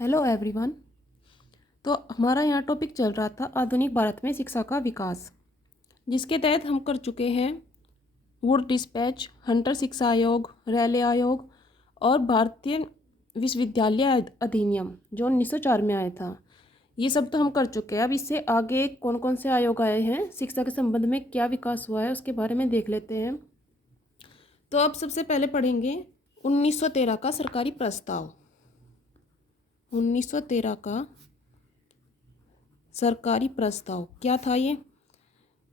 Hello everyone. तो हमारा यहाँ टॉपिक चल रहा था आधुनिक भारत में शिक्षा का विकास, जिसके तहत हम कर चुके हैं वुड डिस्पैच, हंटर शिक्षा आयोग, रेले आयोग और भारतीय विश्वविद्यालय अधिनियम जो 1904 में आया था। ये सब तो हम कर चुके हैं। अब इससे आगे कौन कौन से आयोग आए हैं, शिक्षा के संबंध में क्या विकास हुआ है, उसके बारे में देख लेते हैं। तो अब सबसे पहले पढ़ेंगे 1913 का सरकारी प्रस्ताव। 1913 का सरकारी प्रस्ताव क्या था ये?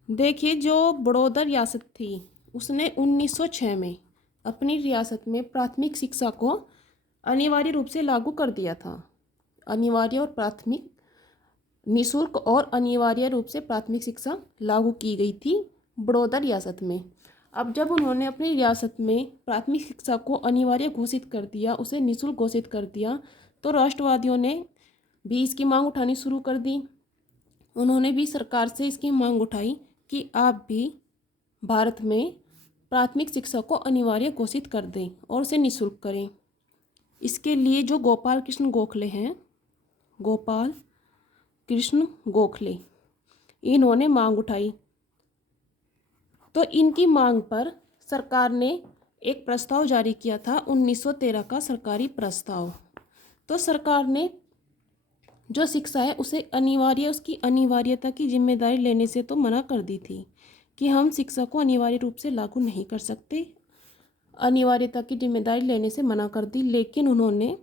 देखिए, जो बड़ौदा रियासत थी उसने 1906 में अपनी रियासत में प्राथमिक शिक्षा को अनिवार्य रूप से लागू कर दिया था। अनिवार्य और प्राथमिक, निःशुल्क और अनिवार्य रूप से प्राथमिक शिक्षा लागू की गई थी बड़ौदा रियासत में। अब जब उन्होंने अपनी रियासत में प्राथमिक शिक्षा को अनिवार्य घोषित कर दिया, उसे निःशुल्क घोषित कर दिया, तो राष्ट्रवादियों ने भी इसकी मांग उठानी शुरू कर दी। उन्होंने भी सरकार से इसकी मांग उठाई कि आप भी भारत में प्राथमिक शिक्षा को अनिवार्य घोषित कर दें और उसे निःशुल्क करें। इसके लिए जो गोपाल कृष्ण गोखले हैं, गोपाल कृष्ण गोखले, इन्होंने मांग उठाई। तो इनकी मांग पर सरकार ने एक प्रस्ताव जारी किया था, 1913 का सरकारी प्रस्ताव। तो सरकार ने जो शिक्षा है उसे अनिवार्य, उसकी अनिवार्यता की जिम्मेदारी लेने से तो मना कर दी थी कि हम शिक्षा को अनिवार्य रूप से लागू नहीं कर सकते। अनिवार्यता की जिम्मेदारी लेने से मना कर दी, लेकिन उन्होंने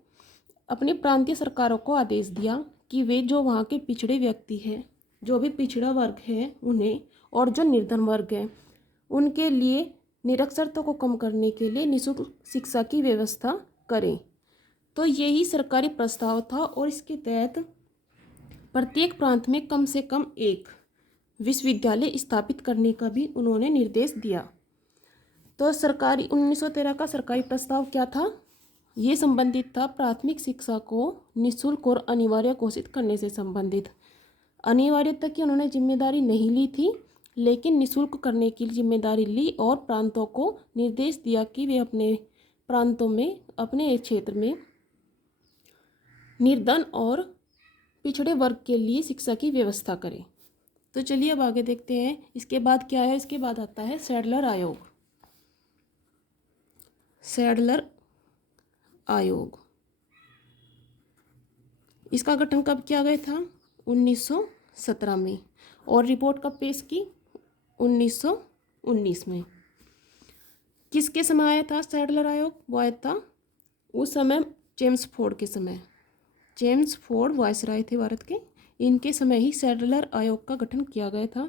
अपनी प्रांतीय सरकारों को आदेश दिया कि वे जो वहाँ के पिछड़े व्यक्ति हैं, जो भी पिछड़ा वर्ग है उन्हें, और जो निर्धन वर्ग है उनके लिए निरक्षरता को कम करने के लिए निःशुल्क शिक्षा की व्यवस्था करें। तो यही सरकारी प्रस्ताव था और इसके तहत प्रत्येक प्रांत में कम से कम एक विश्वविद्यालय स्थापित करने का भी उन्होंने निर्देश दिया। तो सरकारी 1913 का सरकारी प्रस्ताव क्या था? ये संबंधित था प्राथमिक शिक्षा को निःशुल्क और अनिवार्य घोषित करने से संबंधित। अनिवार्यता की उन्होंने जिम्मेदारी नहीं ली थी, लेकिन निःशुल्क करने की जिम्मेदारी ली और प्रांतों को निर्देश दिया कि वे अपने प्रांतों में, अपने क्षेत्र में निर्धन और पिछड़े वर्ग के लिए शिक्षा की व्यवस्था करें। तो चलिए अब आगे देखते हैं इसके बाद क्या है। इसके बाद आता है सैडलर आयोग। सैडलर आयोग, इसका गठन कब किया गया था? 1917 में, और रिपोर्ट कब पेश की? 1919 में। किसके समय आया था सैडलर आयोग? वो आया था उस समय जेम्स फोर्ड के समय। जेम्स फोर्ड वायसराय थे भारत के, इनके समय ही सैडलर आयोग का गठन किया गया था।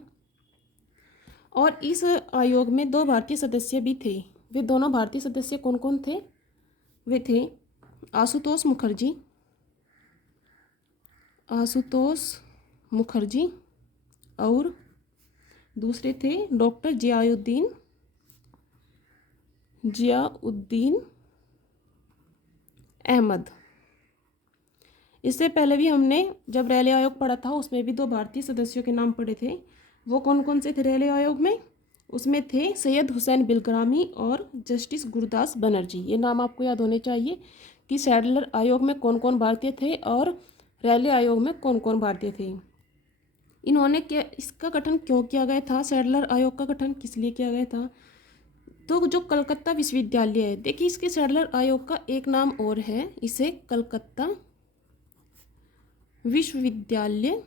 और इस आयोग में 2 भारतीय सदस्य भी थे। वे दोनों भारतीय सदस्य कौन कौन थे? वे थे आशुतोष मुखर्जी, आशुतोष मुखर्जी, और दूसरे थे डॉक्टर जियाउद्दीन अहमद। इससे पहले भी हमने जब रेले आयोग पढ़ा था उसमें भी 2 भारतीय सदस्यों के नाम पढ़े थे। वो कौन कौन से थे रेले आयोग में? उसमें थे सैयद हुसैन बिलग्रामी और जस्टिस गुरदास बनर्जी। ये नाम आपको याद होने चाहिए कि सैडलर आयोग में कौन कौन भारतीय थे और रेले आयोग में कौन कौन भारतीय थे। इन्होंने क्या, इसका गठन क्यों किया गया था? सैडलर आयोग का गठन किस लिए किया गया था? तो जो कलकत्ता विश्वविद्यालय है, देखिए इसके सैडलर आयोग का एक नाम और है, इसे कलकत्ता विश्वविद्यालय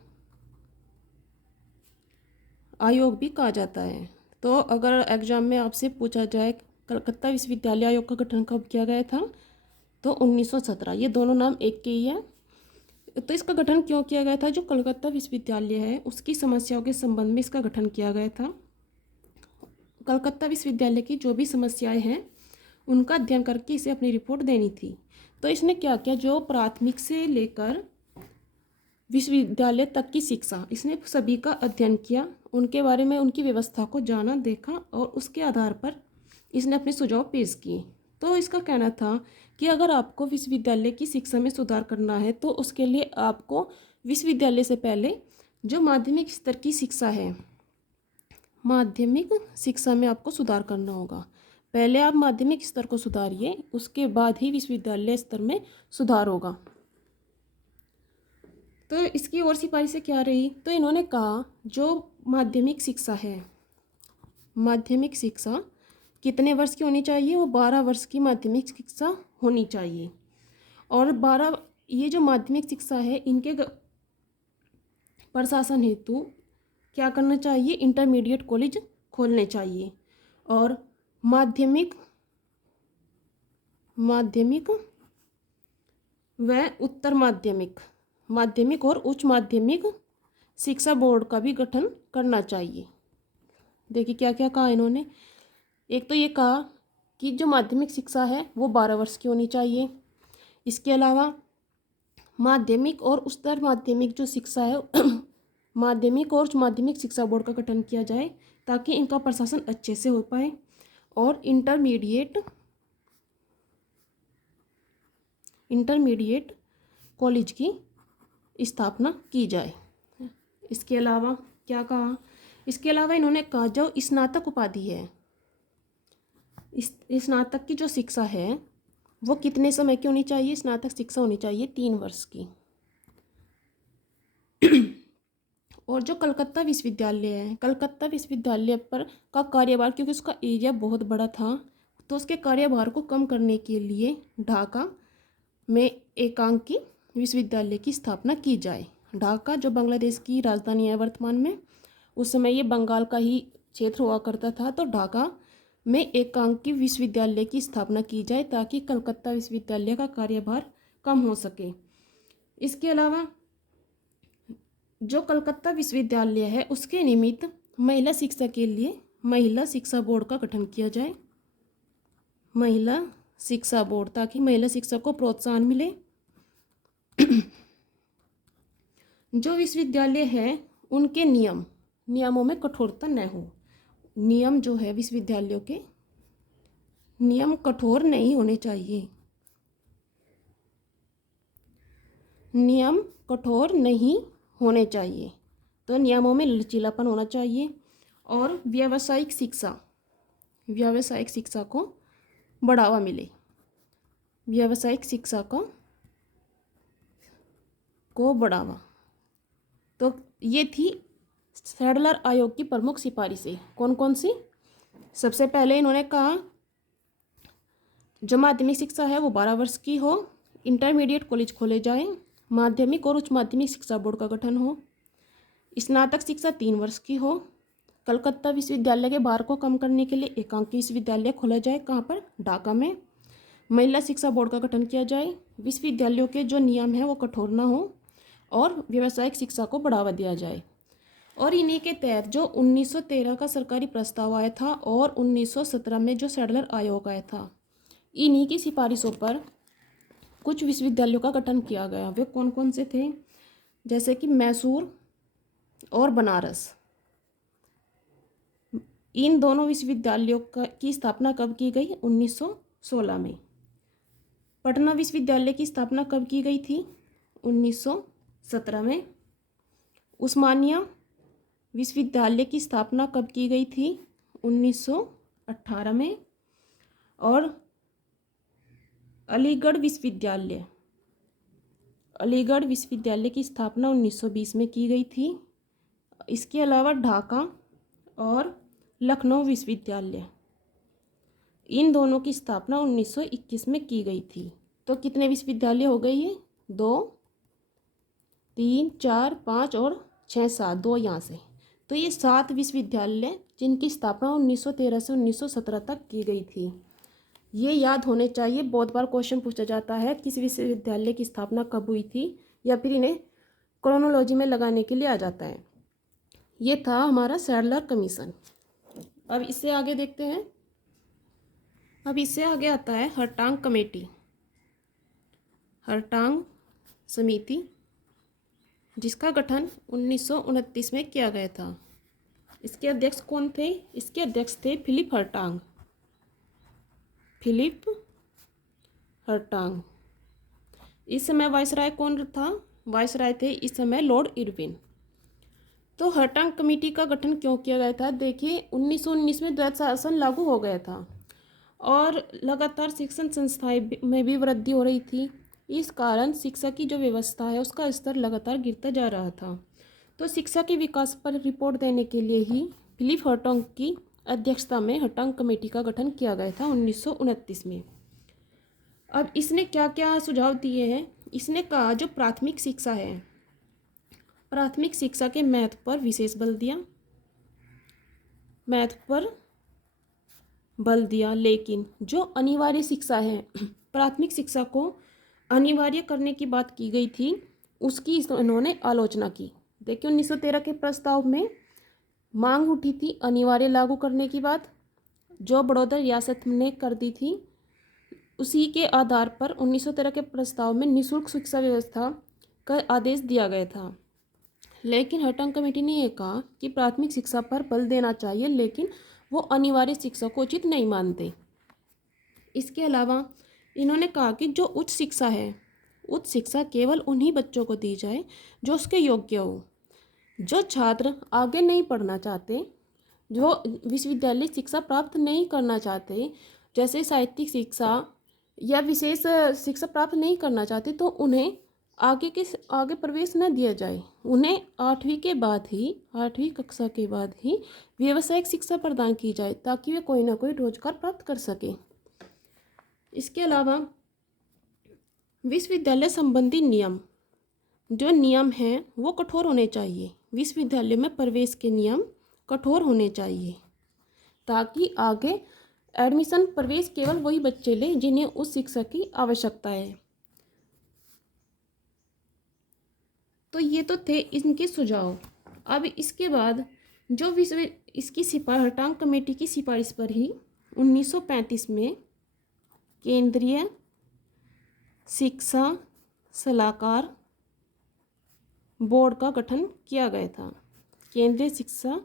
आयोग भी कहा जाता है। तो अगर एग्जाम में आपसे पूछा जाए कलकत्ता विश्वविद्यालय आयोग का गठन कब किया गया था, तो 1917। ये दोनों नाम एक के ही है। तो इसका गठन क्यों किया गया था? जो कलकत्ता विश्वविद्यालय है उसकी समस्याओं के संबंध में इसका गठन किया गया था। कलकत्ता विश्वविद्यालय की जो भी समस्याएं हैं उनका अध्ययन करके इसे अपनी रिपोर्ट देनी थी। तो इसने क्या किया, जो प्राथमिक से लेकर विश्वविद्यालय तक की शिक्षा, इसने सभी का अध्ययन किया, उनके बारे में, उनकी व्यवस्था को जाना, देखा, और उसके आधार पर इसने अपने सुझाव पेश किए। तो इसका कहना था कि अगर आपको विश्वविद्यालय की शिक्षा में सुधार करना है तो उसके लिए आपको विश्वविद्यालय से पहले जो माध्यमिक स्तर की शिक्षा है, माध्यमिक शिक्षा में आपको सुधार करना होगा। पहले आप माध्यमिक स्तर को सुधारिए, उसके बाद ही विश्वविद्यालय स्तर में सुधार होगा। तो इसकी और सिफारिश से क्या रही, तो इन्होंने कहा जो माध्यमिक शिक्षा है, माध्यमिक शिक्षा कितने वर्ष की होनी चाहिए, वो 12 वर्ष की माध्यमिक शिक्षा होनी चाहिए। और 12 ये जो माध्यमिक शिक्षा है इनके प्रशासन हेतु क्या करना चाहिए, इंटरमीडिएट कॉलेज खोलने चाहिए। और माध्यमिक व उत्तर माध्यमिक, माध्यमिक और उच्च माध्यमिक शिक्षा बोर्ड का भी गठन करना चाहिए। देखिए क्या क्या कहा इन्होंने। एक तो ये कहा कि जो माध्यमिक शिक्षा है वो 12 वर्ष की होनी चाहिए। इसके अलावा माध्यमिक और उच्चतर माध्यमिक जो शिक्षा है माध्यमिक और उच्च माध्यमिक शिक्षा बोर्ड का गठन किया जाए ताकि इनका प्रशासन अच्छे से हो पाए। और इंटरमीडिएट कॉलेज की स्थापना की जाए। इसके अलावा क्या कहा, इसके अलावा इन्होंने कहा जो स्नातक उपाधि है, स्नातक की जो शिक्षा है वो कितने समय की होनी चाहिए, स्नातक शिक्षा होनी चाहिए 3 वर्ष की। और जो कलकत्ता विश्वविद्यालय है, कलकत्ता विश्वविद्यालय पर का कार्यभार, क्योंकि उसका एरिया बहुत बड़ा था तो उसके कार्यभार को कम करने के लिए ढाका में एकांकी विश्वविद्यालय की स्थापना की जाए। ढाका जो बांग्लादेश की राजधानी है वर्तमान में, उस समय ये बंगाल का ही क्षेत्र हुआ करता था, तो ढाका में एकांकी विश्वविद्यालय की स्थापना की जाए ताकि कलकत्ता विश्वविद्यालय का कार्यभार कम हो सके। इसके अलावा जो कलकत्ता विश्वविद्यालय है उसके निमित्त महिला शिक्षा के लिए महिला शिक्षा बोर्ड का गठन किया जाए, महिला शिक्षा बोर्ड, ताकि महिला शिक्षा को प्रोत्साहन मिले। जो विश्वविद्यालय है उनके नियमों में कठोरता न हो। नियम जो है विश्वविद्यालयों के नियम कठोर नहीं होने चाहिए, नियम कठोर नहीं होने चाहिए, तो नियमों में लचीलापन होना चाहिए। और व्यावसायिक शिक्षा को बढ़ावा मिले, व्यावसायिक शिक्षा को बढ़ावा। तो ये थी सैडलर आयोग की प्रमुख सिफारिशें। कौन कौन सी, सबसे पहले इन्होंने कहा जो माध्यमिक शिक्षा है वो 12 वर्ष की हो, इंटरमीडिएट कॉलेज खोले जाएं, माध्यमिक और उच्च माध्यमिक शिक्षा बोर्ड का गठन हो, स्नातक शिक्षा 3 वर्ष की हो, कलकत्ता विश्वविद्यालय के भार को कम करने के लिए एकांकी विश्वविद्यालय खोला जाए, कहाँ पर, ढाका में, महिला शिक्षा बोर्ड का गठन किया जाए, विश्वविद्यालयों के जो नियम हैं वो कठोर ना हो, और व्यावसायिक शिक्षा को बढ़ावा दिया जाए। और इन्हीं के तहत जो 1913 का सरकारी प्रस्ताव आया था और 1917 में जो सैडलर आयोग आया था, इन्हीं की सिफारिशों पर कुछ विश्वविद्यालयों का गठन किया गया। वे कौन कौन से थे, जैसे कि मैसूर और बनारस। इन दोनों विश्वविद्यालयों की स्थापना कब की गई, 1916 में। पटना विश्वविद्यालय की स्थापना कब की गई थी, 1917 में। उस्मानिया विश्वविद्यालय की स्थापना कब की गई थी, 1918 में। और अलीगढ़ विश्वविद्यालय की स्थापना 1920 में की गई थी। इसके अलावा ढाका और लखनऊ विश्वविद्यालय, इन दोनों की स्थापना 1921 में की गई थी। तो कितने विश्वविद्यालय हो गए ये, 2, 3, 4, 5 और 6, 7, 2 यहाँ से, तो ये 7 विश्वविद्यालय जिनकी स्थापना 1913 से 1917 तक की गई थी। ये याद होने चाहिए, बहुत बार क्वेश्चन पूछा जाता है किस विश्वविद्यालय की स्थापना कब हुई थी, या फिर इन्हें क्रोनोलॉजी में लगाने के लिए आ जाता है। ये था हमारा सैडलर कमीशन। अब इससे आगे देखते हैं। अब इससे आगे आता है हरटांग कमेटी, हरटांग समिति, जिसका गठन 1929 में किया गया था। इसके अध्यक्ष कौन थे, इसके अध्यक्ष थे फिलिप हरटांग। इस समय वाइसराय कौन था, वाइसराय थे इस समय लॉर्ड इरविन। तो हरटांग कमेटी का गठन क्यों किया गया था, देखिए 1919 में द्वैत शासन लागू हो गया था और लगातार शिक्षण संस्थाएं में भी वृद्धि हो रही थी। इस कारण शिक्षा की जो व्यवस्था है उसका स्तर लगातार गिरता जा रहा था। तो शिक्षा के विकास पर रिपोर्ट देने के लिए ही फिलिप हर्टॉग की अध्यक्षता में हर्टॉग कमेटी का गठन किया गया था 1929 में। अब इसने क्या क्या सुझाव दिए हैं? इसने कहा जो प्राथमिक शिक्षा है, प्राथमिक शिक्षा के महत्व पर विशेष बल दिया, महत्व पर बल दिया। लेकिन जो अनिवार्य शिक्षा है, प्राथमिक शिक्षा को अनिवार्य करने की बात की गई थी, उसकी इन्होंने आलोचना की। देखिए 1913 के प्रस्ताव में मांग उठी थी अनिवार्य लागू करने की बात, जो बड़ौदा रियासत ने कर दी थी। उसी के आधार पर 1913 के प्रस्ताव में निःशुल्क शिक्षा व्यवस्था का आदेश दिया गया था। लेकिन हर्टॉग कमेटी ने यह कहा कि प्राथमिक शिक्षा पर बल देना चाहिए, लेकिन वो अनिवार्य शिक्षा को उचित नहीं मानते। इसके अलावा इन्होंने कहा कि जो उच्च शिक्षा है, उच्च शिक्षा केवल उन्हीं बच्चों को दी जाए जो उसके योग्य हो। जो छात्र आगे नहीं पढ़ना चाहते, जो विश्वविद्यालय शिक्षा प्राप्त नहीं करना चाहते, जैसे साहित्यिक शिक्षा या विशेष शिक्षा प्राप्त नहीं करना चाहते, तो उन्हें आगे प्रवेश न दिया जाए। उन्हें 8वीं कक्षा के बाद ही व्यावसायिक शिक्षा प्रदान की जाए, ताकि वे कोई ना कोई रोजगार प्राप्त कर सके। इसके अलावा विश्वविद्यालय संबंधी नियम, जो नियम हैं वो कठोर होने चाहिए। विश्वविद्यालय में प्रवेश के नियम कठोर होने चाहिए, ताकि आगे एडमिशन प्रवेश केवल वही बच्चे लें जिन्हें उस शिक्षा की आवश्यकता है। तो ये तो थे इनके सुझाव। अब इसके बाद जो इसकी हर्टॉग कमेटी की सिफारिश पर ही 1935 में केंद्रीय शिक्षा सलाहकार बोर्ड का गठन किया गया था। केंद्रीय शिक्षा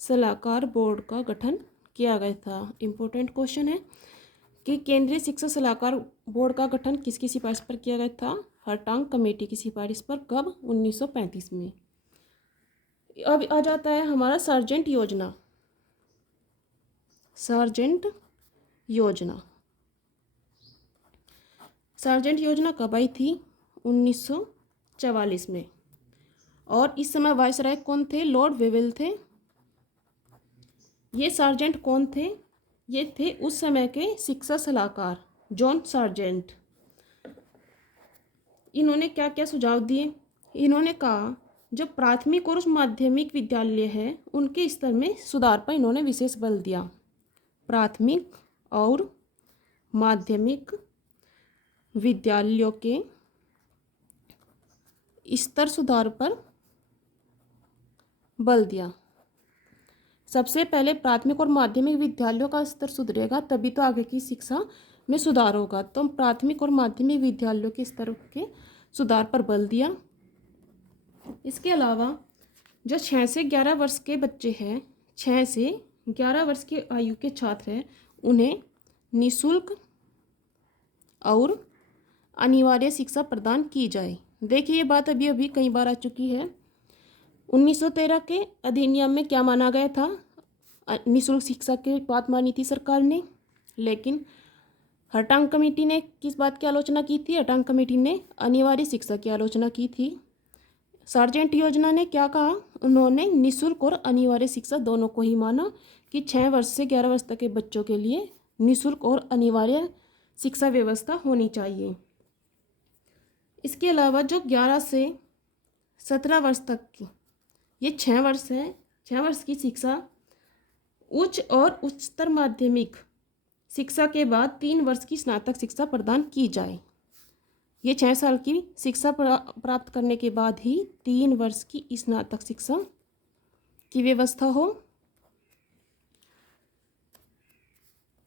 सलाहकार बोर्ड का गठन किया गया था। इम्पोर्टेंट क्वेश्चन है कि केंद्रीय शिक्षा सलाहकार बोर्ड का गठन किसकी सिफारिश पर किया गया था? हर्टॉग कमेटी की सिफारिश पर। कब? 1935 में। अब आ जाता है हमारा सार्जेंट योजना। सार्जेंट योजना, सार्जेंट योजना कब आई थी? 1944 में। और इस समय वायसराय कौन थे? लॉर्ड वेवेल थे। ये सार्जेंट कौन थे? ये थे उस समय के शिक्षा सलाहकार जॉन सार्जेंट। इन्होंने क्या क्या सुझाव दिए? इन्होंने कहा जो प्राथमिक और माध्यमिक विद्यालय है उनके स्तर में सुधार पर इन्होंने विशेष बल दिया। प्राथमिक और माध्यमिक विद्यालयों के स्तर सुधार पर बल दिया। सबसे पहले प्राथमिक और माध्यमिक विद्यालयों का स्तर सुधरेगा तभी तो आगे की शिक्षा में सुधार होगा। तो प्राथमिक और माध्यमिक विद्यालयों के स्तर के सुधार पर बल दिया। इसके अलावा जो 6 से 11 वर्ष के बच्चे हैं, 6 से 11 वर्ष की आयु के छात्र हैं, उन्हें निःशुल्क और अनिवार्य शिक्षा प्रदान की जाए। देखिए ये बात अभी अभी कई बार आ चुकी है। 1913 के अधिनियम में क्या माना गया था? निःशुल्क शिक्षा की बात मानी थी सरकार ने। लेकिन हर्टॉग कमेटी ने किस बात की आलोचना की थी? हर्टॉग कमेटी ने अनिवार्य शिक्षा की आलोचना की थी। सार्जेंट योजना ने क्या कहा? उन्होंने निःशुल्क और अनिवार्य शिक्षा दोनों को ही माना कि 6 वर्ष से 11 वर्ष तक के बच्चों के लिए निःशुल्क और अनिवार्य शिक्षा व्यवस्था होनी चाहिए। इसके अलावा जो 11 से 17 वर्ष तक की ये 6 वर्ष है, 6 वर्ष की शिक्षा उच्च और उच्चतर माध्यमिक शिक्षा के बाद 3 वर्ष की स्नातक शिक्षा प्रदान की जाए। ये 6 साल की शिक्षा प्राप्त करने के बाद ही 3 वर्ष की स्नातक शिक्षा की व्यवस्था हो।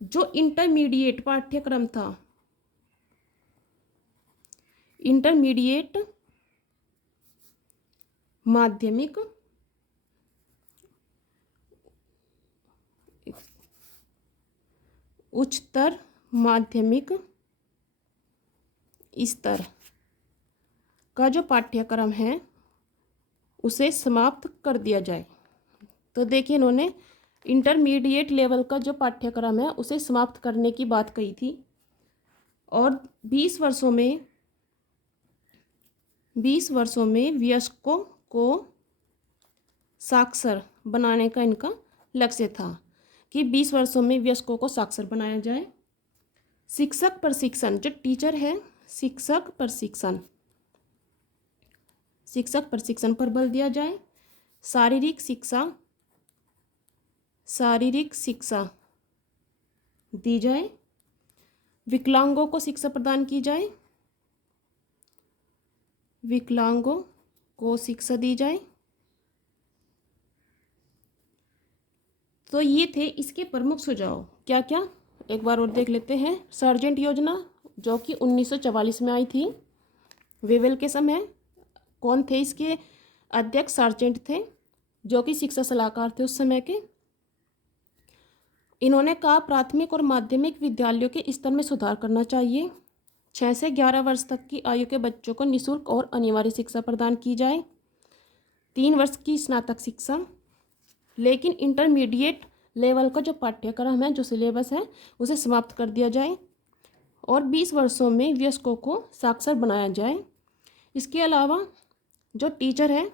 जो इंटरमीडिएट पाठ्यक्रम था, इंटरमीडिएट माध्यमिक उच्चतर माध्यमिक स्तर का जो पाठ्यक्रम है उसे समाप्त कर दिया जाए। तो देखिए इन्होंने इंटरमीडिएट लेवल का जो पाठ्यक्रम है उसे समाप्त करने की बात कही थी और 20 वर्षों में 20 वर्षों में वयस्कों को साक्षर बनाने का इनका लक्ष्य था कि 20 वर्षों में वयस्कों को साक्षर बनाया जाए। शिक्षक प्रशिक्षण, जो टीचर है, शिक्षक प्रशिक्षण पर बल दिया जाए। शारीरिक शिक्षा दी जाए। विकलांगों को शिक्षा प्रदान की जाए। विकलांगों को शिक्षा दी जाए। तो ये थे इसके प्रमुख सुझाव। क्या क्या, एक बार और देख लेते हैं। सार्जेंट योजना, जो कि 1944 में आई थी, वेवेल के समय। कौन थे इसके अध्यक्ष? सार्जेंट थे, जो कि शिक्षा सलाहकार थे उस समय के। इन्होंने कहा प्राथमिक और माध्यमिक विद्यालयों के स्तर में सुधार करना चाहिए। 6 से 11 वर्ष तक की आयु के बच्चों को निःशुल्क और अनिवार्य शिक्षा प्रदान की जाए। 3 वर्ष की स्नातक शिक्षा, लेकिन इंटरमीडिएट लेवल का जो पाठ्यक्रम है, जो सिलेबस है, उसे समाप्त कर दिया जाए। और 20 वर्षों में वयस्कों को साक्षर बनाया जाए। इसके अलावा जो टीचर है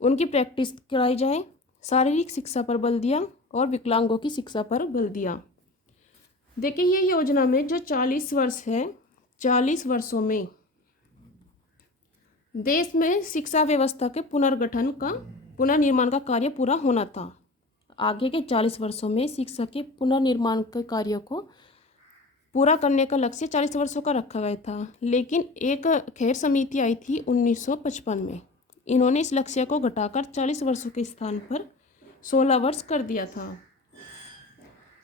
उनकी प्रैक्टिस कराई जाए। शारीरिक शिक्षा पर बल दिया और विकलांगों की शिक्षा पर बल दिया। देखिए, ये योजना में जो 40 वर्ष है, 40 वर्षों में देश में शिक्षा व्यवस्था के पुनर्निर्माण का कार्य पूरा होना था। आगे के 40 वर्षों में शिक्षा के पुनर्निर्माण के कार्य को पूरा करने का लक्ष्य 40 वर्षों का रखा गया था। लेकिन एक खेर समिति आई थी 1955 में। इन्होंने इस लक्ष्य को घटाकर 40 वर्षों के स्थान पर 16 वर्ष कर दिया था।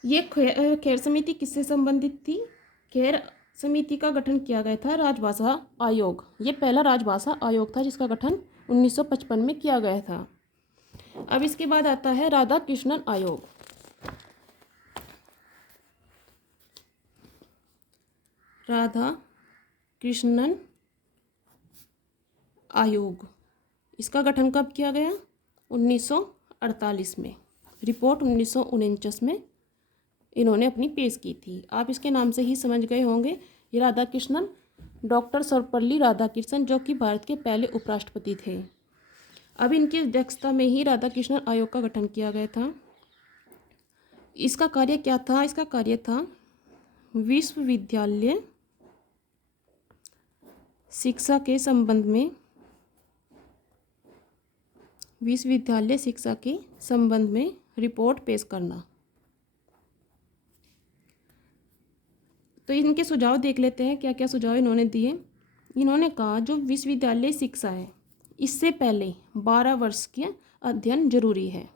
ये खेर समिति किससे संबंधित थी? खेर समिति का गठन किया गया था राजभाषा आयोग। ये पहला राजभाषा आयोग था जिसका गठन 1955 में किया गया था। अब इसके बाद आता है राधा कृष्णन आयोग। राधा कृष्णन आयोग, इसका गठन कब किया गया? 1948 में। रिपोर्ट 1949 में इन्होंने अपनी पेश की थी। आप इसके नाम से ही समझ गए होंगे, ये राधा कृष्णन, डॉक्टर सर्वपल्ली राधाकृष्णन, जो कि भारत के पहले उपराष्ट्रपति थे। अब इनकी अध्यक्षता में ही राधा कृष्णन आयोग का गठन किया गया था। इसका कार्य क्या था? इसका कार्य था विश्वविद्यालय शिक्षा के संबंध में रिपोर्ट पेश करना। तो इनके सुझाव देख लेते हैं, क्या क्या सुझाव इन्होंने दिए। इन्होंने कहा जो विश्वविद्यालय शिक्षा है, इससे पहले 12 वर्ष के अध्ययन जरूरी है।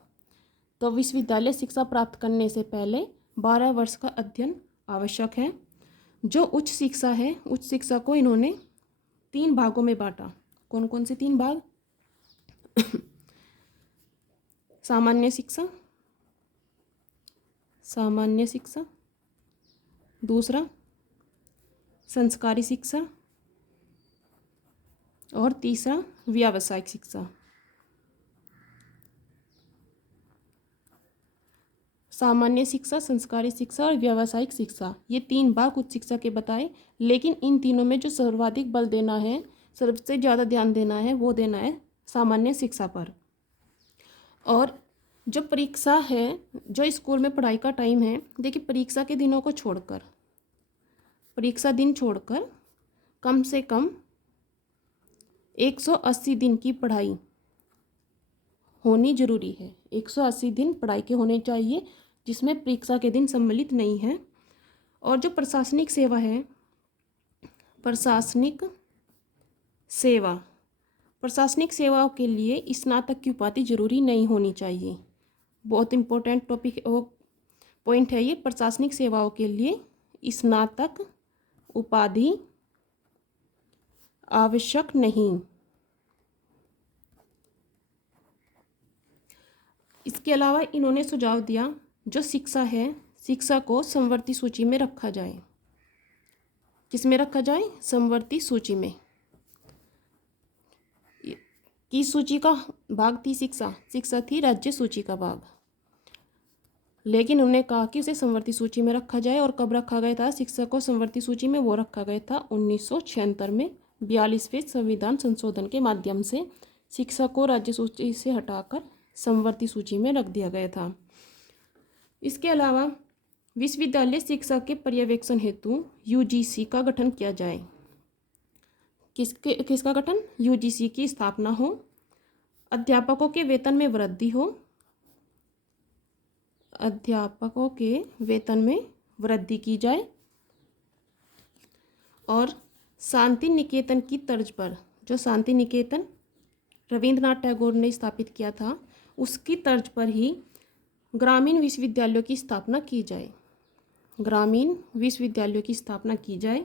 तो विश्वविद्यालय शिक्षा प्राप्त करने से पहले 12 वर्ष का अध्ययन आवश्यक है। जो उच्च शिक्षा है, उच्च शिक्षा को इन्होंने 3 भागों में बांटा। कौन कौन से 3 भाग? सामान्य शिक्षा, दूसरा संस्कारी शिक्षा, और तीसरा व्यावसायिक शिक्षा। सामान्य शिक्षा, संस्कारी शिक्षा और व्यावसायिक शिक्षा, ये 3 भाग उच्च शिक्षा के बताए। लेकिन इन तीनों में जो सर्वाधिक बल देना है, सबसे ज़्यादा ध्यान देना है, वो देना है सामान्य शिक्षा पर। और जो परीक्षा है, जो स्कूल में पढ़ाई का टाइम है, देखिए परीक्षा के दिनों को छोड़कर, परीक्षा दिन छोड़कर कम से कम 180 दिन की पढ़ाई होनी जरूरी है। 180 दिन पढ़ाई के होने चाहिए, जिसमें परीक्षा के दिन सम्मिलित नहीं है। और जो प्रशासनिक सेवा है, प्रशासनिक सेवाओं के लिए स्नातक की उपाधि जरूरी नहीं होनी चाहिए। बहुत इम्पोर्टेंट पॉइंट है ये। प्रशासनिक सेवाओं के लिए स्नातक उपाधि आवश्यक नहीं। इसके अलावा इन्होंने सुझाव दिया जो शिक्षा है, शिक्षा को समवर्ती सूची में रखा जाए। किस में रखा जाए? समवर्ती सूची में। किस सूची का भाग थी शिक्षा थी राज्य सूची का भाग। लेकिन उन्होंने कहा कि उसे समवर्ती सूची में रखा जाए। और कब रखा गया था शिक्षा को समवर्ती सूची में? वो रखा गया था 1976 में, 42वें संविधान संशोधन के माध्यम से शिक्षा को राज्य सूची से हटाकर समवर्ती सूची में रख दिया गया था। इसके अलावा विश्वविद्यालय शिक्षा के पर्यवेक्षण हेतु यूजीसी का गठन किया जाए। किसका गठन? यूजीसी की स्थापना हो, अध्यापकों के वेतन में वृद्धि हो, अध्यापकों के वेतन में वृद्धि की जाए और शांति निकेतन की तर्ज पर, जो शांति निकेतन रविंद्रनाथ टैगोर ने स्थापित किया था, उसकी तर्ज पर ही ग्रामीण विश्वविद्यालयों की स्थापना की जाए। ग्रामीण विश्वविद्यालयों की स्थापना की जाए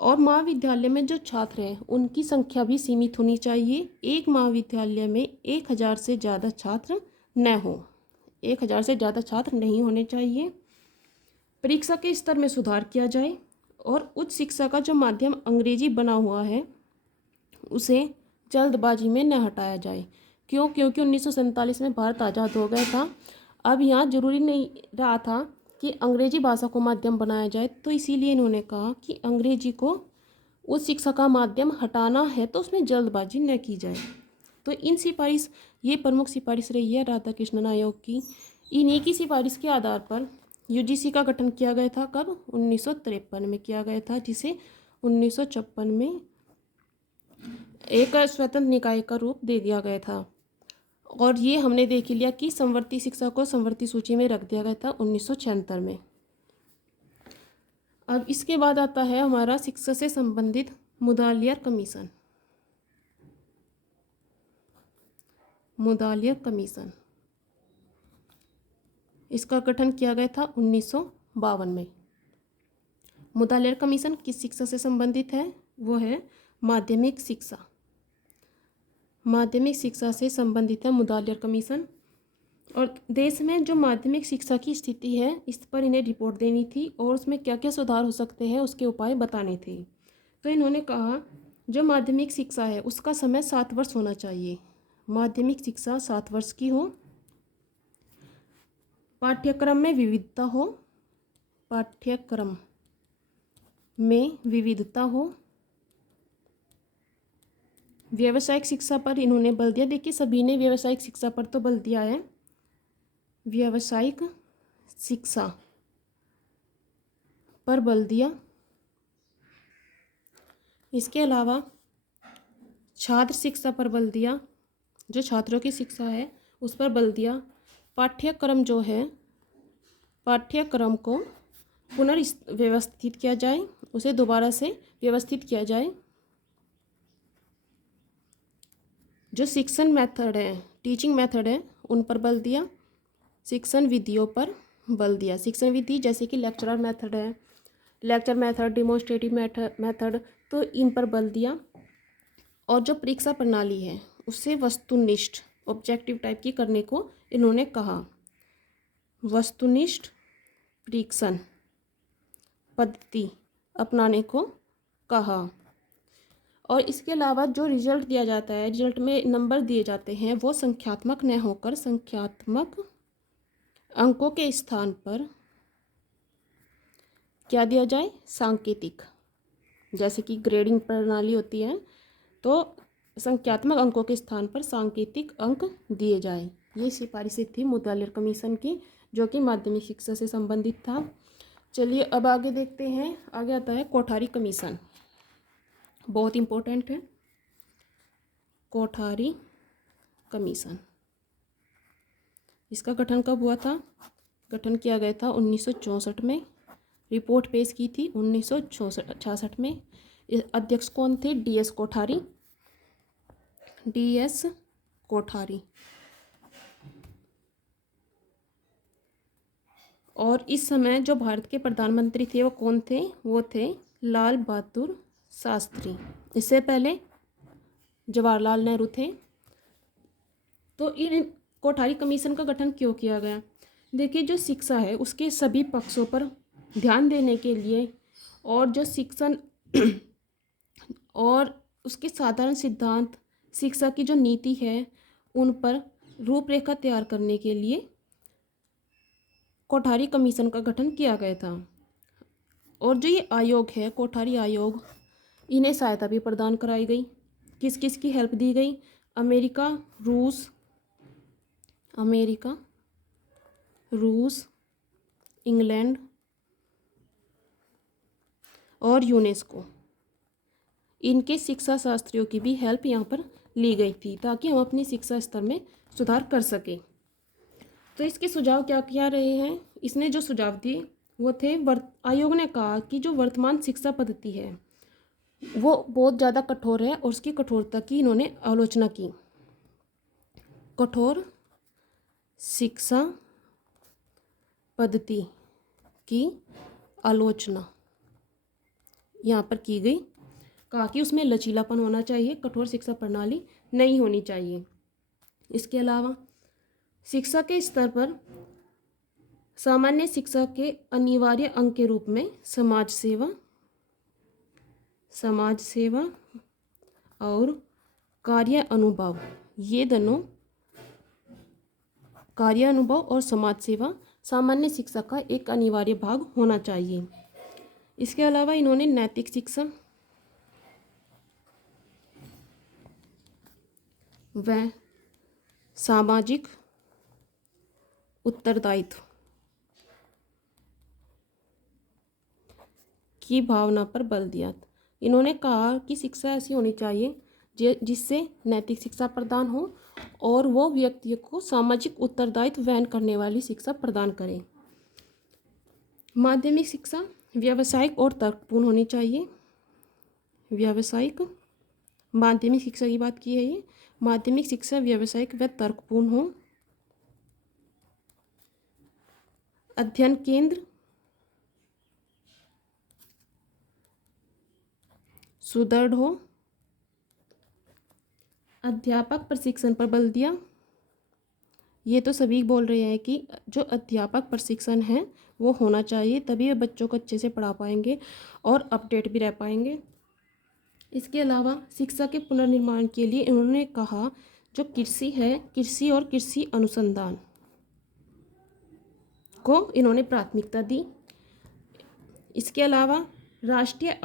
और महाविद्यालय में जो छात्र हैं उनकी संख्या भी सीमित होनी चाहिए। एक महाविद्यालय में 1000 से ज़्यादा छात्र न हो, 1000 से ज़्यादा छात्र नहीं होने चाहिए। परीक्षा के स्तर में सुधार किया जाए और उच्च शिक्षा का जो माध्यम अंग्रेजी बना हुआ है उसे जल्दबाजी में न हटाया जाए। क्यों? क्योंकि 1947 में भारत आज़ाद हो गया था। अब यहाँ जरूरी नहीं रहा था कि अंग्रेजी भाषा को माध्यम बनाया जाए, तो इसीलिए इन्होंने कहा कि अंग्रेजी को उस शिक्षा का माध्यम हटाना है तो उसमें जल्दबाजी न की जाए। तो ये प्रमुख सिफारिश रही है राधाकृष्णन आयोग की। इन्हीं की सिफारिश के आधार पर यूजीसी का गठन किया गया था। कब? 1953 में किया गया था, जिसे 1956 में एक स्वतंत्र निकाय का रूप दे दिया गया था। और ये हमने देख लिया कि समवर्ती शिक्षा को समवर्ती सूची में रख दिया गया था 1976 में। अब इसके बाद आता है हमारा शिक्षा से संबंधित मुदालियर कमीशन। मुदालियर कमीशन, इसका गठन किया गया था 1952 में। मुदालियर कमीशन किस शिक्षा से संबंधित है? वो है माध्यमिक शिक्षा। माध्यमिक शिक्षा से संबंधित है मुदालियर कमीशन। और देश में जो माध्यमिक शिक्षा की स्थिति है इस पर इन्हें रिपोर्ट देनी थी और उसमें क्या क्या सुधार हो सकते हैं उसके उपाय बताने थे। तो इन्होंने कहा जो माध्यमिक शिक्षा है उसका समय 7 वर्ष होना चाहिए। माध्यमिक शिक्षा 7 वर्ष की हो, पाठ्यक्रम में विविधता हो, पाठ्यक्रम में विविधता हो, व्यावसायिक शिक्षा पर इन्होंने बल दिया। देखिए सभी ने व्यावसायिक शिक्षा पर तो बल दिया है, व्यावसायिक शिक्षा पर बल दिया। इसके अलावा छात्र शिक्षा पर बल दिया, जो छात्रों की शिक्षा है उस पर बल दिया। पाठ्यक्रम जो है, पाठ्यक्रम को पुनर्व्यवस्थित किया जाए, उसे दोबारा से व्यवस्थित किया जाए। जो शिक्षण मेथड है, टीचिंग मेथड है, उन पर बल दिया। शिक्षण विधियों पर बल दिया। शिक्षण विधि जैसे कि लेक्चरर मेथड है, लेक्चर मेथड, डिमोन्स्ट्रेटिव मेथड, तो इन पर बल दिया। और जो परीक्षा प्रणाली है उससे वस्तुनिष्ठ, ऑब्जेक्टिव टाइप की करने को इन्होंने कहा। वस्तुनिष्ठ परीक्षण पद्धति अपनाने को कहा। और इसके अलावा जो रिजल्ट दिया जाता है, रिजल्ट में नंबर दिए जाते हैं, वो संख्यात्मक न होकर संख्यात्मक अंकों के स्थान पर क्या दिया जाए? सांकेतिक। जैसे कि ग्रेडिंग प्रणाली होती है तो संख्यात्मक अंकों के स्थान पर सांकेतिक अंक दिए जाए। ये सिफारिशें थी मुदालियर कमीशन की, जो कि माध्यमिक शिक्षा से संबंधित था। चलिए अब आगे देखते हैं। आगे आता है कोठारी कमीशन, बहुत इम्पोर्टेंट है। कोठारी कमीशन, इसका गठन कब हुआ था? गठन किया गया था 1964 में। रिपोर्ट पेश की थी 1966 में। अध्यक्ष कौन थे? DS कोठारी। DS कोठारी। और इस समय जो भारत के प्रधानमंत्री थे वो कौन थे? वो थे लाल बहादुर शास्त्री। इससे पहले जवाहरलाल नेहरू थे। तो इन कोठारी कमीशन का गठन क्यों किया गया? देखिए जो शिक्षा है उसके सभी पक्षों पर ध्यान देने के लिए और जो शिक्षण और उसके साधारण सिद्धांत, शिक्षा की जो नीति है, उन पर रूपरेखा तैयार करने के लिए कोठारी कमीशन का गठन किया गया था। और जो ये आयोग है, कोठारी आयोग, इन्हें सहायता भी प्रदान कराई गई। किस किस की हेल्प दी गई? अमेरिका, रूस, इंग्लैंड और यूनेस्को, इनके शिक्षा शास्त्रियों की भी हेल्प यहाँ पर ली गई थी ताकि हम अपनी शिक्षा स्तर में सुधार कर सकें। तो इसके सुझाव क्या क्या रहे हैं? इसने जो सुझाव दिए वो थे, आयोग ने कहा कि जो वर्तमान शिक्षा पद्धति है वो बहुत ज़्यादा कठोर है और उसकी कठोरता की इन्होंने आलोचना की। कठोर शिक्षा पद्धति की आलोचना यहाँ पर की गई। कहा कि उसमें लचीलापन होना चाहिए, कठोर शिक्षा प्रणाली नहीं होनी चाहिए। इसके अलावा शिक्षा के स्तर पर सामान्य शिक्षा के अनिवार्य अंग के रूप में समाज सेवा और कार्य अनुभव, ये दोनों, कार्य अनुभव और समाज सेवा सामान्य शिक्षा का एक अनिवार्य भाग होना चाहिए। इसके अलावा इन्होंने नैतिक शिक्षा व सामाजिक उत्तरदायित्व की भावना पर बल दिया। इन्होंने कहा कि शिक्षा ऐसी होनी चाहिए जिससे नैतिक शिक्षा प्रदान हो और वो व्यक्ति को सामाजिक उत्तरदायित्व वहन करने वाली शिक्षा प्रदान करे। माध्यमिक शिक्षा व्यावसायिक और तर्कपूर्ण होनी चाहिए। माध्यमिक शिक्षा की बात की है ये। माध्यमिक शिक्षा व्यावसायिक व तर्कपूर्ण हो। अध्ययन केंद्र सुदृढ़ हो। अध्यापक प्रशिक्षण पर बल दिया। ये तो सभी बोल रहे हैं कि जो अध्यापक प्रशिक्षण है वो होना चाहिए, तभी वे बच्चों को अच्छे से पढ़ा पाएंगे और अपडेट भी रह पाएंगे। इसके अलावा शिक्षा के पुनर्निर्माण के लिए इन्होंने कहा जो कृषि है, कृषि और कृषि अनुसंधान को इन्होंने प्राथमिकता दी। इसके अलावा राष्ट्रीय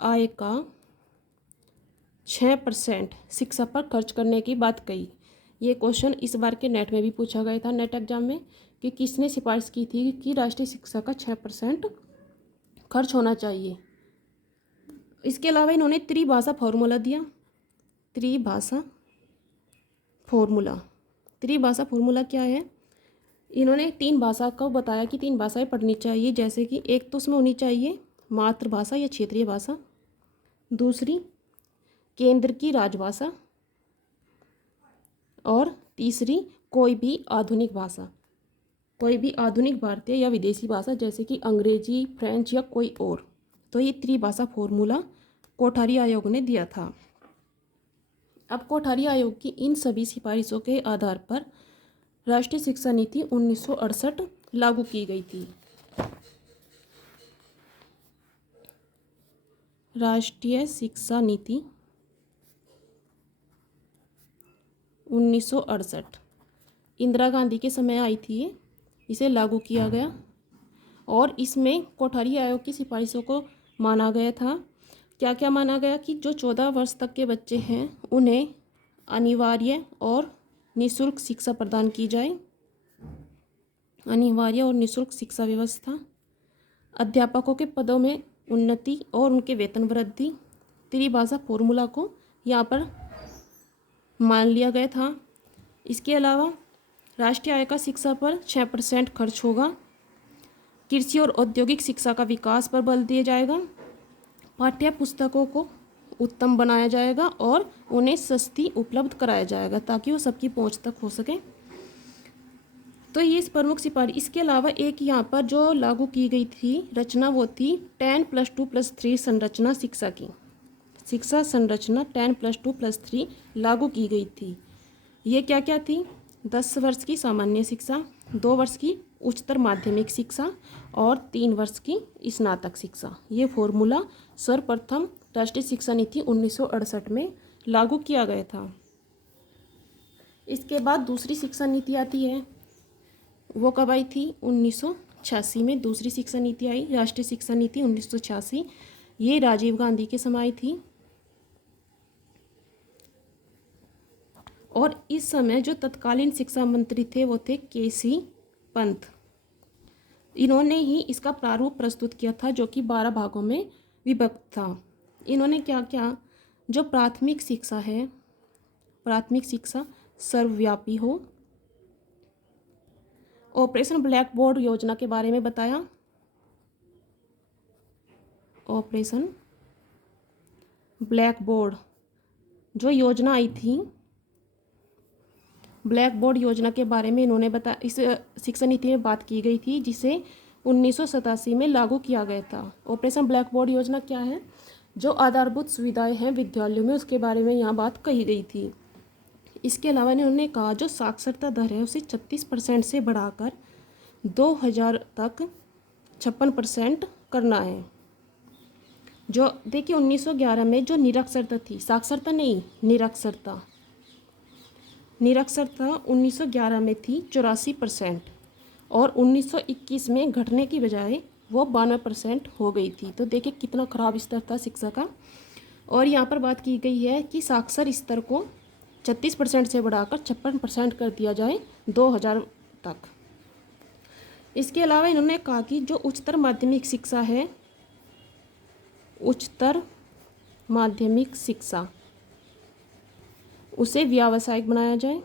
आय का 6% शिक्षा पर खर्च करने की बात कही। ये क्वेश्चन इस बार के नेट में भी पूछा गया था, नेट एग्जाम में, कि किसने सिफारिश की थी कि राष्ट्रीय शिक्षा का 6% खर्च होना चाहिए। इसके अलावा इन्होंने त्रिभाषा फॉर्मूला दिया। त्रिभाषा फॉर्मूला क्या है? इन्होंने 3 भाषा को बताया कि 3 भाषाएं पढ़नी चाहिए, जैसे कि एक तो उसमें होनी चाहिए मातृभाषा या क्षेत्रीय भाषा, दूसरी केंद्र की राजभाषा और तीसरी कोई भी आधुनिक भारतीय या विदेशी भाषा जैसे कि अंग्रेजी, फ्रेंच या कोई और। तो ये त्रिभाषा फॉर्मूला कोठारी आयोग ने दिया था। अब कोठारी आयोग की इन सभी सिफारिशों के आधार पर राष्ट्रीय शिक्षा नीति 1968 लागू की गई थी। राष्ट्रीय शिक्षा नीति 1968 इंदिरा गांधी के समय आई थी, इसे लागू किया गया और इसमें कोठारी आयोग की सिफारिशों को माना गया था। क्या क्या माना गया? कि जो 14 वर्ष तक के बच्चे हैं उन्हें अनिवार्य और निःशुल्क शिक्षा प्रदान की जाए। अनिवार्य और निःशुल्क शिक्षा व्यवस्था, अध्यापकों के पदों में उन्नति और उनके वेतन वृद्धि। त्रिभाषा फॉर्मूला को यहाँ पर मान लिया गया था। इसके अलावा राष्ट्रीय आय का शिक्षा पर 6% खर्च होगा। कृषि और औद्योगिक शिक्षा का विकास पर बल दिया जाएगा। पाठ्य पुस्तकों को उत्तम बनाया जाएगा और उन्हें सस्ती उपलब्ध कराया जाएगा ताकि वो सबकी पहुंच तक हो सके। तो ये प्रमुख सिफारिश। इसके अलावा एक यहाँ पर जो लागू की गई थी रचना, वो थी 10+2+3 संरचना शिक्षा की। शिक्षा संरचना 10+2+3 लागू की गई थी। ये क्या क्या थी? 10 वर्ष की सामान्य शिक्षा, 2 वर्ष की उच्चतर माध्यमिक शिक्षा और 3 वर्ष की स्नातक शिक्षा। ये फॉर्मूला सर्वप्रथम राष्ट्रीय शिक्षा नीति 1968 में लागू किया गया था। इसके बाद दूसरी शिक्षा नीति आती है, वो कब आई थी? 1986 में दूसरी शिक्षा नीति आई, राष्ट्रीय शिक्षा नीति 1986। ये राजीव गांधी के समय आई थी। और इस समय जो तत्कालीन शिक्षा मंत्री थे वो थे के.सी. पंत। इन्होंने ही इसका प्रारूप प्रस्तुत किया था, जो कि 12 भागों में विभक्त था। इन्होंने क्या किया, जो प्राथमिक शिक्षा है, प्राथमिक शिक्षा सर्वव्यापी हो। ऑपरेशन ब्लैक बोर्ड योजना के बारे में बताया। ऑपरेशन ब्लैक बोर्ड जो योजना आई थी, ब्लैक बोर्ड योजना के बारे में इन्होंने बताया। इस शिक्षा नीति में बात की गई थी, जिसे 1987 में लागू किया गया था। ऑपरेशन ब्लैक बोर्ड योजना क्या है, जो आधारभूत सुविधाएं हैं विद्यालयों में, उसके बारे में यहाँ बात कही गई थी। इसके अलावा इन्होंने कहा जो साक्षरता दर है उसे 36% से बढ़ाकर 2000 तक 56% करना है। जो देखिए 1911 में जो निरक्षरता थी, साक्षरता नहीं, निरक्षरता 1911 में थी 84% और 1921 में घटने की बजाय वो 92% हो गई थी। तो देखिए कितना खराब स्तर था शिक्षा का। और यहाँ पर बात की गई है कि साक्षर स्तर को 36% से बढ़ाकर 56% कर दिया जाए 2000 तक। इसके अलावा इन्होंने कहा कि जो उच्चतर माध्यमिक शिक्षा है, उच्चतर माध्यमिक शिक्षा उसे व्यावसायिक बनाया जाए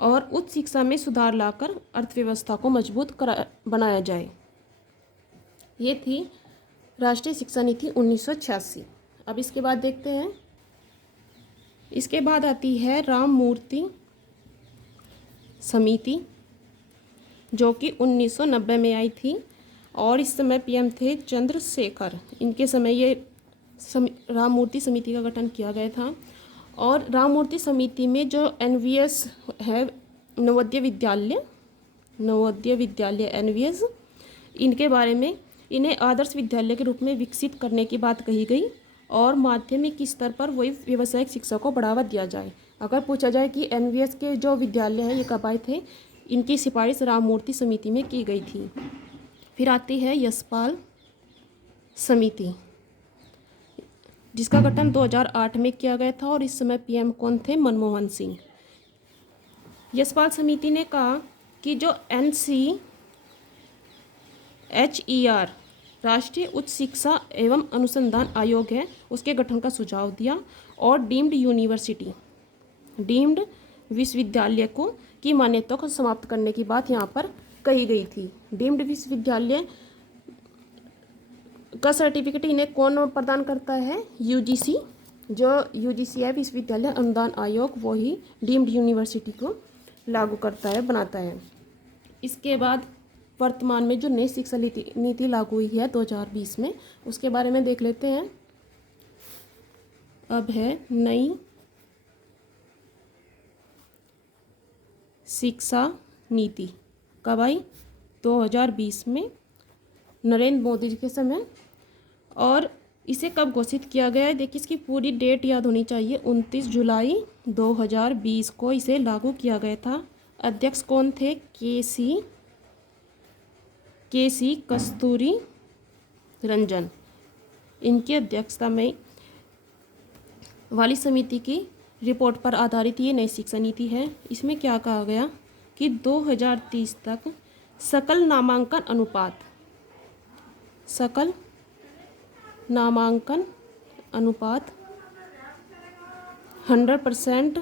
और उच्च शिक्षा में सुधार लाकर अर्थव्यवस्था को मजबूत बनाया जाए। ये थी राष्ट्रीय शिक्षा नीति 1986। अब इसके बाद देखते हैं, इसके बाद आती है राममूर्ति समिति, जो कि 1990 में आई थी और इस समय पीएम थे चंद्रशेखर। इनके समय ये राममूर्ति समिति का गठन किया गया था। और राममूर्ति समिति में जो एनवीएस है, नवोदय विद्यालय एनवीएस, इनके बारे में इन्हें आदर्श विद्यालय के रूप में विकसित करने की बात कही गई और माध्यमिक स्तर पर वही व्यावसायिक शिक्षा को बढ़ावा दिया जाए। अगर पूछा जाए कि एनवीएस के जो विद्यालय हैं ये कब आए थे, इनकी सिफारिश राममूर्ति समिति में की गई थी। फिर आती है यशपाल समिति, जिसका गठन 2008 में किया गया था और इस समय पीएम कौन थे, मनमोहन सिंह। यशपाल समिति ने कहा कि जो NCHER राष्ट्रीय उच्च शिक्षा एवं अनुसंधान आयोग है, उसके गठन का सुझाव दिया और डीम्ड विश्वविद्यालय को की मान्यता को समाप्त करने की बात यहाँ पर कही गई थी। डीम्ड विश्वविद्यालय का सर्टिफिकेट इन्हें कौन प्रदान करता है, यूजीसी। जो यूजीसी है, विश्वविद्यालय अनुदान आयोग, वो ही डीम्ड यूनिवर्सिटी को लागू करता है, बनाता है। इसके बाद वर्तमान में जो नई शिक्षा नीति लागू हुई है 2020 में, उसके बारे में देख लेते हैं। अब है नई शिक्षा नीति, कब आई, 2020 में, नरेंद्र मोदी जी के समय। और इसे कब घोषित किया गया है, देखिए इसकी पूरी डेट याद होनी चाहिए। 29 जुलाई 2020 को इसे लागू किया गया था। अध्यक्ष कौन थे, के सी कस्तूरी रंजन। इनकी अध्यक्षता में वाली समिति की रिपोर्ट पर आधारित ये नई शिक्षा नीति है। इसमें क्या कहा गया कि 2030 तक सकल नामांकन अनुपात 100%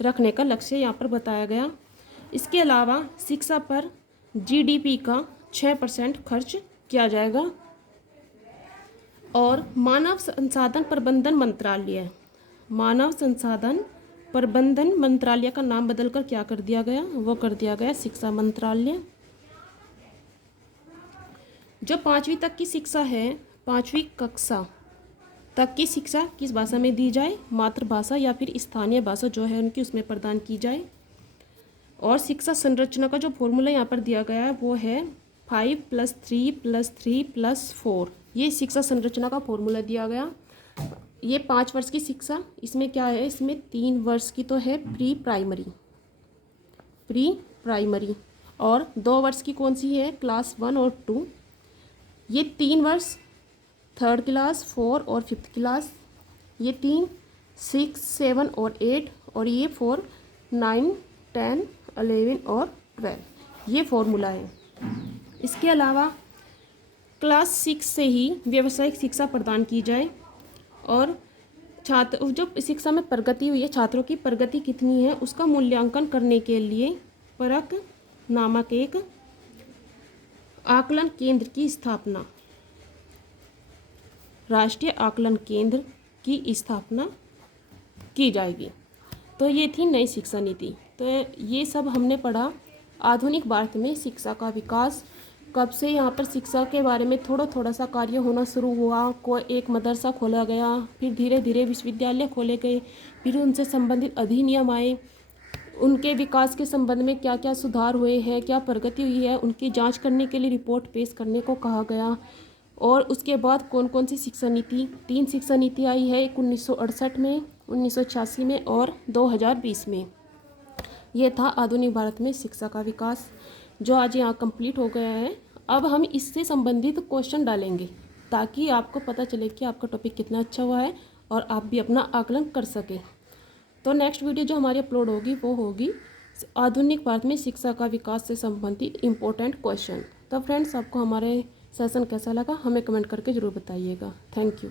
रखने का लक्ष्य यहाँ पर बताया गया। इसके अलावा शिक्षा पर जीडीपी का 6% खर्च किया जाएगा। और मानव संसाधन प्रबंधन मंत्रालय का नाम बदलकर क्या कर दिया गया, वो कर दिया गया शिक्षा मंत्रालय। जो 5वीं तक की शिक्षा है, 5वीं कक्षा तक की शिक्षा किस भाषा में दी जाए, मातृभाषा या फिर स्थानीय भाषा जो है उनकी, उसमें प्रदान की जाए। और शिक्षा संरचना का जो फॉर्मूला यहाँ पर दिया गया है वो है 5+3+3+4। ये शिक्षा संरचना का फॉर्मूला दिया गया। ये 5 वर्ष की शिक्षा, इसमें क्या है, इसमें 3 वर्ष की तो है प्री प्राइमरी और 2 वर्ष की कौन सी है, क्लास 1 और 2। ये 3 वर्ष 3rd क्लास, 4 और 5th क्लास। ये 3 6 7 और 8, और ये 4 9 10 11 और 12। ये फॉर्मूला है। इसके अलावा क्लास 6 से ही व्यावसायिक शिक्षा प्रदान की जाए, और छात्र जो शिक्षा में प्रगति हुई है, छात्रों की प्रगति कितनी है, उसका मूल्यांकन करने के लिए परख नामक एक आकलन केंद्र की स्थापना, राष्ट्रीय आकलन केंद्र की स्थापना की जाएगी। तो ये थी नई शिक्षा नीति। तो ये सब हमने पढ़ा आधुनिक भारत में शिक्षा का विकास कब से, यहाँ पर शिक्षा के बारे में थोड़ा थोड़ा सा कार्य होना शुरू हुआ। कोई एक मदरसा खोला गया, फिर धीरे धीरे विश्वविद्यालय खोले गए, फिर उनसे संबंधित अधिनियम आए, उनके विकास के संबंध में क्या क्या सुधार हुए हैं, क्या प्रगति हुई है, उनकी जांच करने के लिए रिपोर्ट पेश करने को कहा गया। और उसके बाद कौन कौन सी शिक्षा नीति, 3 शिक्षा नीति आई है, एक 1968 में, 1986 में और 2020 में। ये था आधुनिक भारत में शिक्षा का विकास, जो आज यहाँ कंप्लीट हो गया है। अब हम इससे संबंधित क्वेश्चन डालेंगे ताकि आपको पता चले कि आपका टॉपिक कितना अच्छा हुआ है और आप भी अपना आकलन कर सकें। तो नेक्स्ट वीडियो जो हमारी अपलोड होगी वो होगी आधुनिक भारत में शिक्षा का विकास से संबंधित इम्पोर्टेंट क्वेश्चन। तो फ्रेंड्स, आपको हमारे सेशन कैसा लगा हमें कमेंट करके ज़रूर बताइएगा। Thank you.